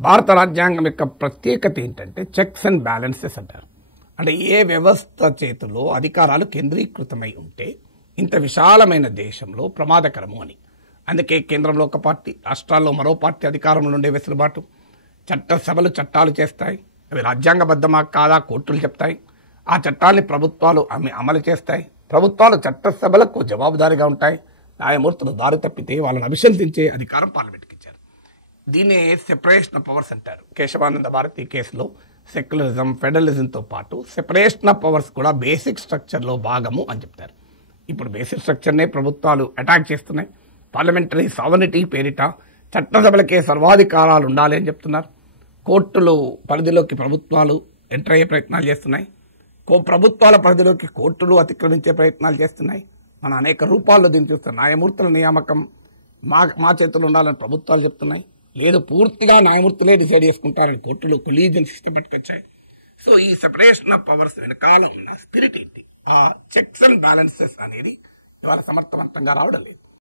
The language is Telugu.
భారత రాజ్యాంగం యొక్క ప్రత్యేకత ఏంటంటే చెక్స్ అండ్ బ్యాలెన్సెస్ అంటారు. అంటే ఏ వ్యవస్థ చేతిలో అధికారాలు కేంద్రీకృతమై ఉంటే ఇంత విశాలమైన దేశంలో ప్రమాదకరము అని. అందుకే కేంద్రంలో ఒక పార్టీ, రాష్ట్రాల్లో మరో పార్టీ అధికారంలో ఉండే వెసులుబాటు. చట్టసభలు చట్టాలు చేస్తాయి, అవి రాజ్యాంగబద్ధమా కాదా కోర్టులు చెప్తాయి. ఆ చట్టాలని ప్రభుత్వాలు అమలు చేస్తాయి. ప్రభుత్వాలు చట్టసభలకు జవాబుదారీగా ఉంటాయి. న్యాయమూర్తులు దారి తప్పితే వాళ్ళని అభిశంసించే అధికారం పార్లమెంట్కి ఇచ్చారు. దీన్నే సెపరేషన్ ఆఫ్ పవర్స్ అంటారు. కేశవానంద భారతి కేసులో సెక్యులరిజం, ఫెడరలిజంతో పాటు సెపరేషన్ ఆఫ్ పవర్స్ కూడా బేసిక్ స్ట్రక్చర్లో భాగము అని చెప్తారు. ఇప్పుడు బేసిక్ స్ట్రక్చర్నే ప్రభుత్వాలు అటాక్ చేస్తున్నాయి. పార్లమెంటరీ సావరిటీ పేరిట చట్టసభలకే సర్వాధికారాలు ఉండాలి అని చెప్తున్నారు. కోర్టులు పరిధిలోకి ప్రభుత్వాలు ఎంటర్ అయ్యే ప్రయత్నాలు చేస్తున్నాయి. ప్రభుత్వాల పరిధిలోకి కోర్టులు అతిక్రమించే ప్రయత్నాలు చేస్తున్నాయి. మన అనేక రూపాల్లో దీన్ని చూస్తున్నాం. న్యాయమూర్తుల నియామకం మా చేతుల్లో ఉండాలని ప్రభుత్వాలు చెప్తున్నాయి. లేదు, పూర్తిగా న్యాయమూర్తులే డిసైడ్ చేసుకుంటారని కోర్టులు కొలీజియల్ సిస్టమ్ పట్టుకొచ్చాయి. సో ఈ సెపరేషన్ ఆఫ్ పవర్స్ వెనకాల ఉన్న స్పిరిట్ ఏంటి, ఆ చెక్స్ అండ్ బ్యాలెన్సెస్ అనేది ఇవాళ సమర్థవంతంగా రావడం లేదు.